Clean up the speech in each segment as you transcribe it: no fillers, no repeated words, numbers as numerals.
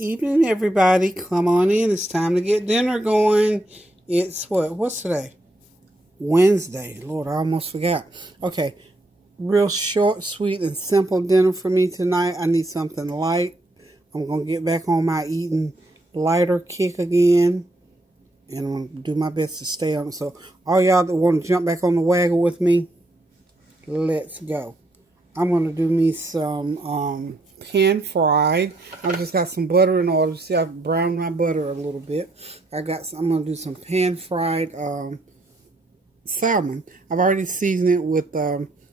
Evening, everybody. Come on in. It's time to get dinner going. It's what's today? Wednesday. Lord, I almost forgot. Okay. Real short, sweet, and simple dinner for me tonight. I need something light. I'm going to get back on my eating lighter kick again. And I'm going to do my best to stay on it. So, all y'all that want to jump back on the wagon with me, let's go. I'm going to do me some pan fried. I just got some butter in order. See, I've browned my butter a little bit. I'm going to do some pan fried salmon. I've already seasoned it with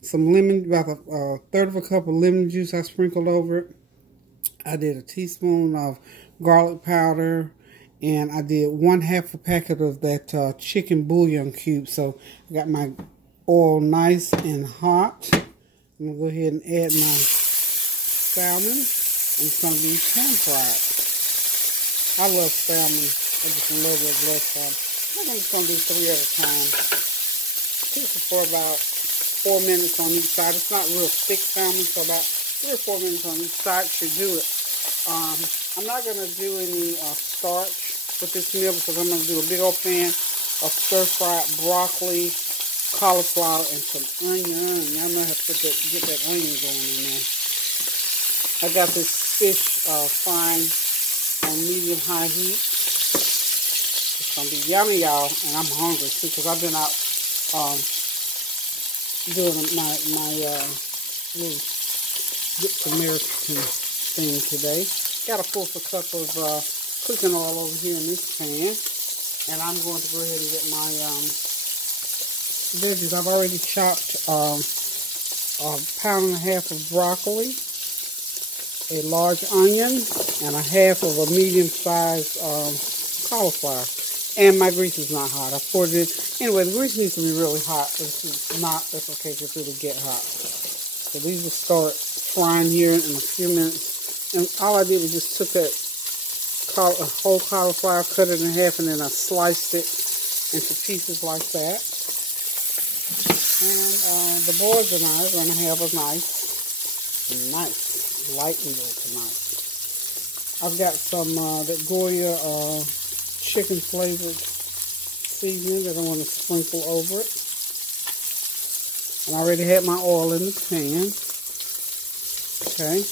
some lemon, about a third of a cup of lemon juice I sprinkled over it. I did a teaspoon of garlic powder, and I did 1/2 a packet of that chicken bouillon cube. So I got my oil nice and hot. I'm going to go ahead and add my salmon. And it's going to be pan fried. I love salmon. I just love salmon. I'm just going to do 3 at a time. Cook it for about 4 minutes on each side. It's not real thick salmon, so about 3 or 4 minutes on each side should do it. I'm not going to do any starch with this meal because I'm going to do a big old pan of stir-fried broccoli, cauliflower, and some onion. Y'all know how to get that onion going in there. I got this fish frying on medium-high heat. It's going to be yummy, y'all, and I'm hungry, too, because I've been out doing my little Good Samaritan thing today. Got a full cup of cooking oil over here in this pan, and I'm going to go ahead and get my veggies. I've already chopped a pound and a half of broccoli, a large onion, and a half of a medium-sized cauliflower. And my grease is not hot. I poured it in. Anyway, the grease needs to be really hot. But if it's not, that's okay because it'll get hot. So these will start frying here in a few minutes. And all I did was just took that whole cauliflower, cut it in half, and then I sliced it into pieces like that. And the boys and I are going to have a nice light meal tonight. I've got some that Goya chicken flavored seasoning that I want to sprinkle over it. And I already had my oil in the pan. Okay.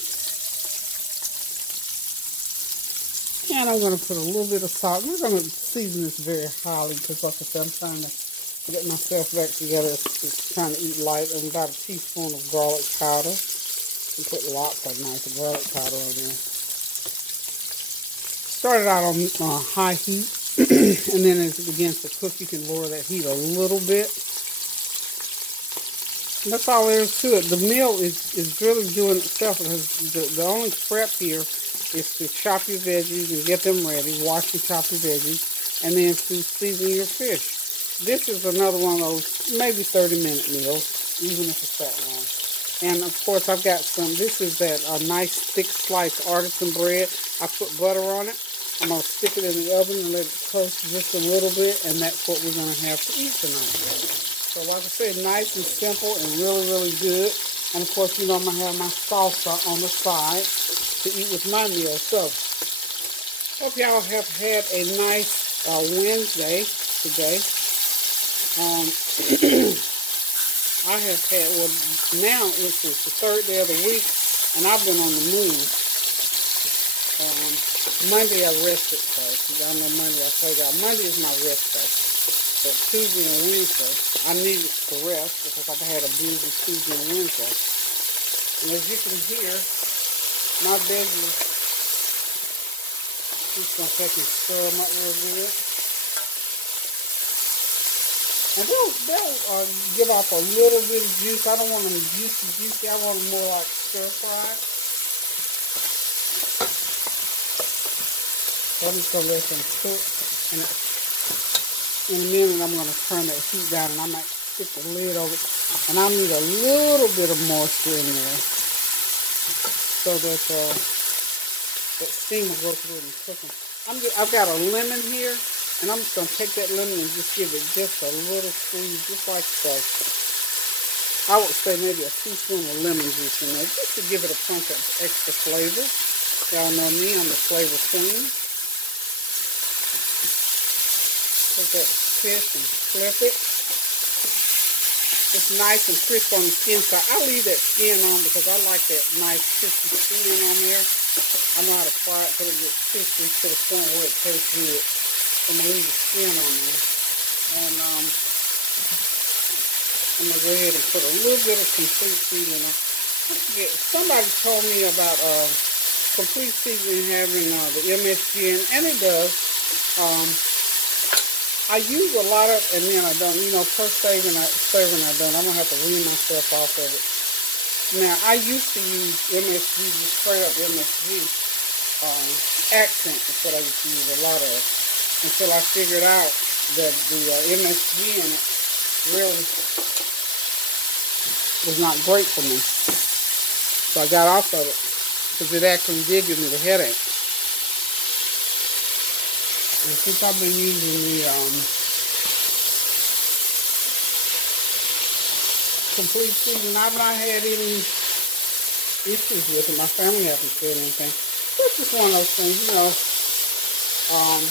And I'm going to put a little bit of salt. We're going to season this very highly because, like I said, I'm trying to get myself back together. It's trying to eat light. And about a teaspoon of garlic powder. And put lots of nice garlic powder on there. Started out on high heat. And then as it begins to cook, you can lower that heat a little bit. And that's all there is to it. The meal is really doing itself because the only prep here is to chop your veggies and get them ready. Wash and chop your veggies. And then to season your fish. This is another one of those maybe 30-minute meals, even if it's that long. And of course I've got some, this is that nice thick sliced artisan bread. I put butter on it. I'm going to stick it in the oven and let it toast just a little bit, and that's what we're going to have to eat tonight. So like I said, nice and simple and really, really good. And of course, you know I'm going to have my salsa on the side to eat with my meal. So, hope y'all have had a nice Wednesday today. I have had, well, now it's the 3rd day of the week, and I've been on the move. Monday I rested, so y'all know Monday I told y'all Monday is my rest day. But Tuesday and Wednesday I needed to rest because I've had a busy Tuesday and Wednesday. And as you can hear, my veggies, I'm just gonna take and stir them up real good. And they'll give off a little bit of juice. I don't want them juicy. I want them more like stir fried. So I'm just going to let them cook, and in a minute I'm going to turn that heat down, and I might stick the lid over it, and I need a little bit of moisture in there so that that steam will go through and cook them. I've got a lemon here, and I'm just going to take that lemon and just give it just a little squeeze, just like so. I would say maybe a teaspoon of lemon juice in there, just to give it a punch of extra flavor. Y'all know me, I'm the flavor queen. Take that fish and flip it. It's nice and crisp on the skin, so I leave that skin on because I like that nice crispy skin on there. I know how to fry it till it gets crispy to the point where it tastes good. So I'm going to leave the skin on there. And I'm going to go ahead and put a little bit of complete seasoning on. Somebody told me about complete seasoning having the MSG, and it does. I use a lot of, and then I don't. You know, first serving I don't. I'm gonna have to wean myself off of it. Now I used to use MSG, just straight up MSG. Accent is what I used to use a lot of, until I figured out that the MSG in it really was not great for me. So I got off of it because it actually did give me the headache. And since I've been using the complete season, I've not had any issues with it. My family hasn't said anything. It's just one of those things, you know.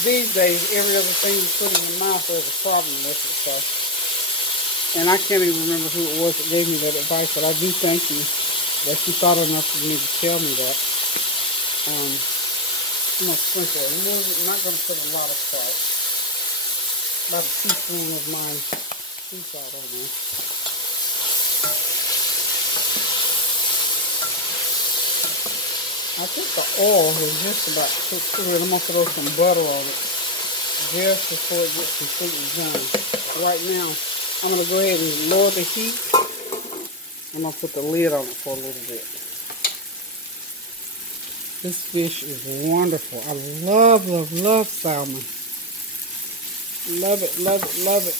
These days, every other thing you put in your mouth, there's a problem with it. So, and I can't even remember who it was that gave me that advice, but I do thank you that you thought enough of me to tell me that. I'm going to sprinkle a little bit. I'm not going to put a lot of salt. About a teaspoon of my sea salt on there. I think the oil is just about cooked through it. I'm going to throw some butter on it just before it gets completely done. Right now, I'm going to go ahead and lower the heat. I'm going to put the lid on it for a little bit. This fish is wonderful. I love, love, love salmon. Love it, love it, love it.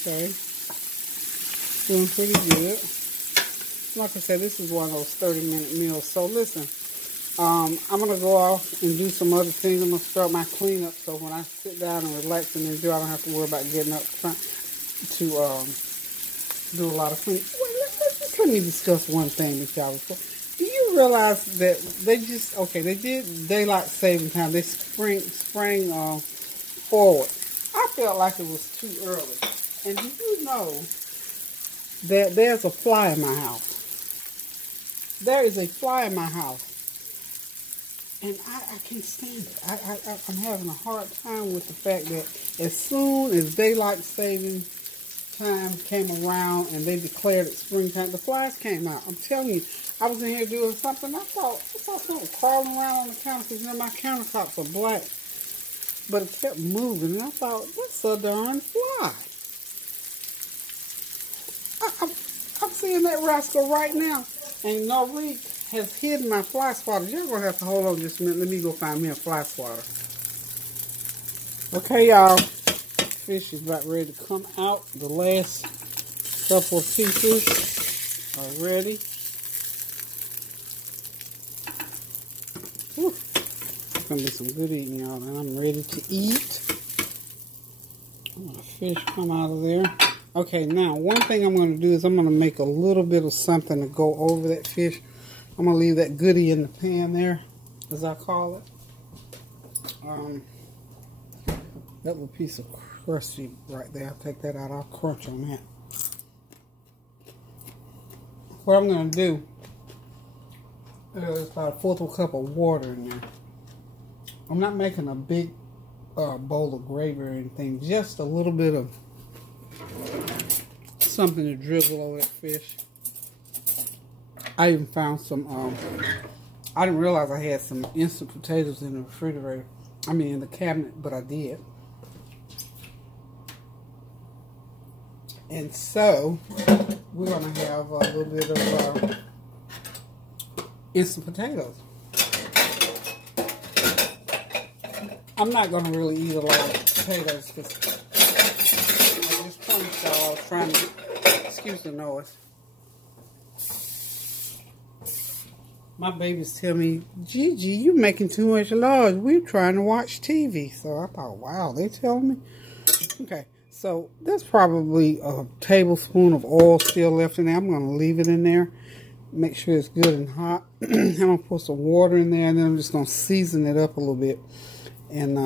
Okay. Doing pretty good. Like I said, this is one of those 30-minute meals. So listen, I'm going to go off and do some other things. I'm going to start my cleanup so when I sit down and relax and enjoy, I don't have to worry about getting up trying to do a lot of cleaning. Well, let me discuss one thing with y'all before. Do you realize that they just, okay, they did daylight saving time. They sprang forward. I felt like it was too early. And do you know that there's a fly in my house? There is a fly in my house. And I can't stand it. I'm having a hard time with the fact that as soon as daylight saving time came around and they declared it springtime, the flies came out. I'm telling you, I was in here doing something. I saw something crawling around on the counter because, you know, my countertops are black. But it kept moving, and I thought, that's a darn fly. I'm seeing that rascal right now. And Norrique has hidden my fly swatter. You're going to have to hold on just a minute. Let me go find me a fly swatter. Okay, y'all. Fish is about ready to come out. The last couple of pieces are ready. Whew. It's going to be some good eating, y'all. And I'm ready to eat. Fish come out of there. Okay, now one thing I'm going to do is I'm going to make a little bit of something to go over that fish. I'm going to leave that goodie in the pan there, as I call it. That little piece of crusty right there, I'll take that out. I'll crunch on that. What I'm going to do, there's about a 1/4 of a cup of water in there. I'm not making a big bowl of gravy or anything, just a little bit of something to drizzle over that fish. I even found some, I didn't realize I had some instant potatoes in the refrigerator. I mean in the cabinet, but I did. And so, we're going to have a little bit of instant potatoes. I'm not going to really eat a lot of potatoes because I just promised y'all I was trying to, excuse the noise. My babies tell me, Gigi, you're making too much noise. We're trying to watch TV. So I thought, wow, they telling me? Okay, so there's probably a tablespoon of oil still left in there. I'm going to leave it in there. Make sure it's good and hot. I'm going to put some water in there, and then I'm just going to season it up a little bit. And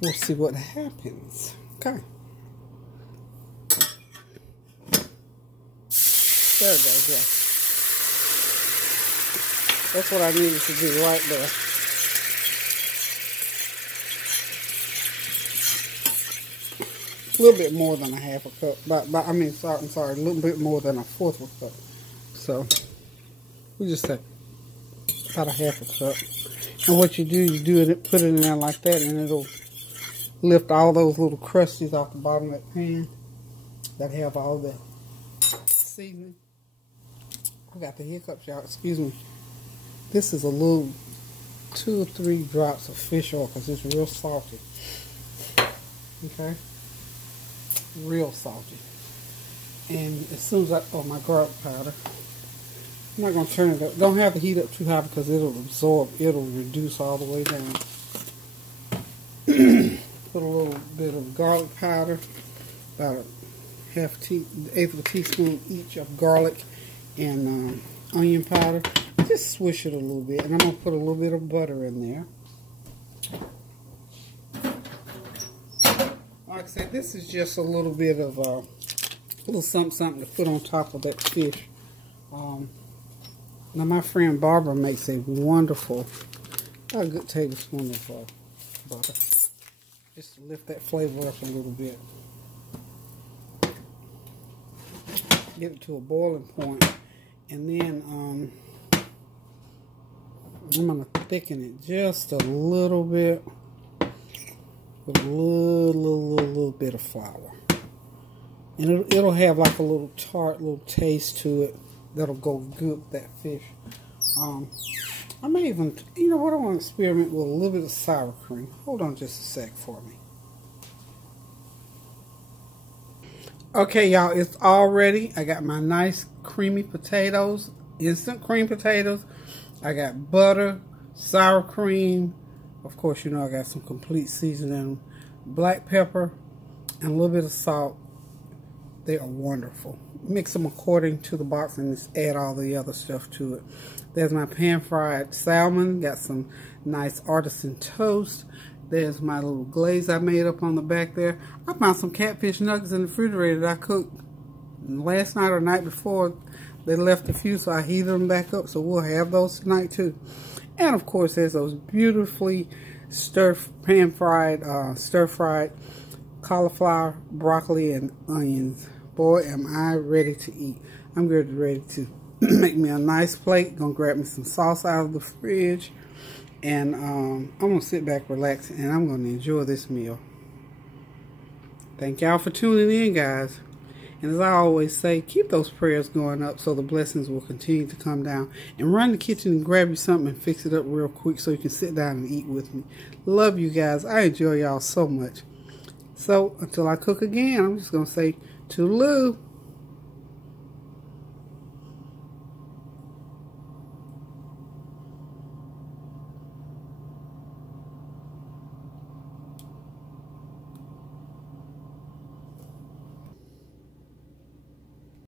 we'll see what happens. Okay. There it goes, yeah. That's what I needed to do right there. A little bit more than a half a cup. But I'm sorry, a little bit more than a fourth of a cup. So, we just say about a half a cup. And what you do it, put it in there like that, and it'll lift all those little crusties off the bottom of that pan that have all the seasoning. I got the hiccups, y'all. Excuse me. This is a little 2 or 3 drops of fish oil because it's real salty. Okay? Real salty. And as soon as my garlic powder. I'm not going to turn it up. Don't have the heat up too high because it'll absorb. It'll reduce all the way down. Put a little bit of garlic powder. About a eighth of a teaspoon each of garlic and onion powder. Just swish it a little bit, and I'm going to put a little bit of butter in there. Like I said, this is just a little bit of a little something to put on top of that fish. Now my friend Barbara makes a wonderful, about a good tablespoon of butter, just to lift that flavor up a little bit. Get it to a boiling point, and then I'm going to thicken it just a little bit with a little bit of flour. And it'll have like a little tart, little taste to it that'll go good with that fish. I may even, you know what, I want to experiment with a little bit of sour cream. Hold on just a sec for me. Okay, y'all, it's all ready. I got my nice creamy potatoes, instant cream potatoes. I got butter, sour cream. Of course, you know I got some complete seasoning, black pepper, and a little bit of salt. They are wonderful. Mix them according to the box and just add all the other stuff to it. There's my pan-fried salmon. Got some nice artisan toast. There's my little glaze I made up on the back there. I found some catfish nuggets in the refrigerator that I cooked last night or night before. They left a few, so I heated them back up, so we'll have those tonight too. And of course, there's those beautifully pan-fried, stir-fried cauliflower, broccoli, and onions. Boy, am I ready to eat. I'm ready to make me a nice plate. Gonna grab me some sauce out of the fridge. And I'm gonna sit back, relax, and I'm gonna enjoy this meal. Thank y'all for tuning in, guys. And as I always say, keep those prayers going up so the blessings will continue to come down. And run in the kitchen and grab you something and fix it up real quick so you can sit down and eat with me. Love you guys. I enjoy y'all so much. So until I cook again, I'm just going to say toodaloo.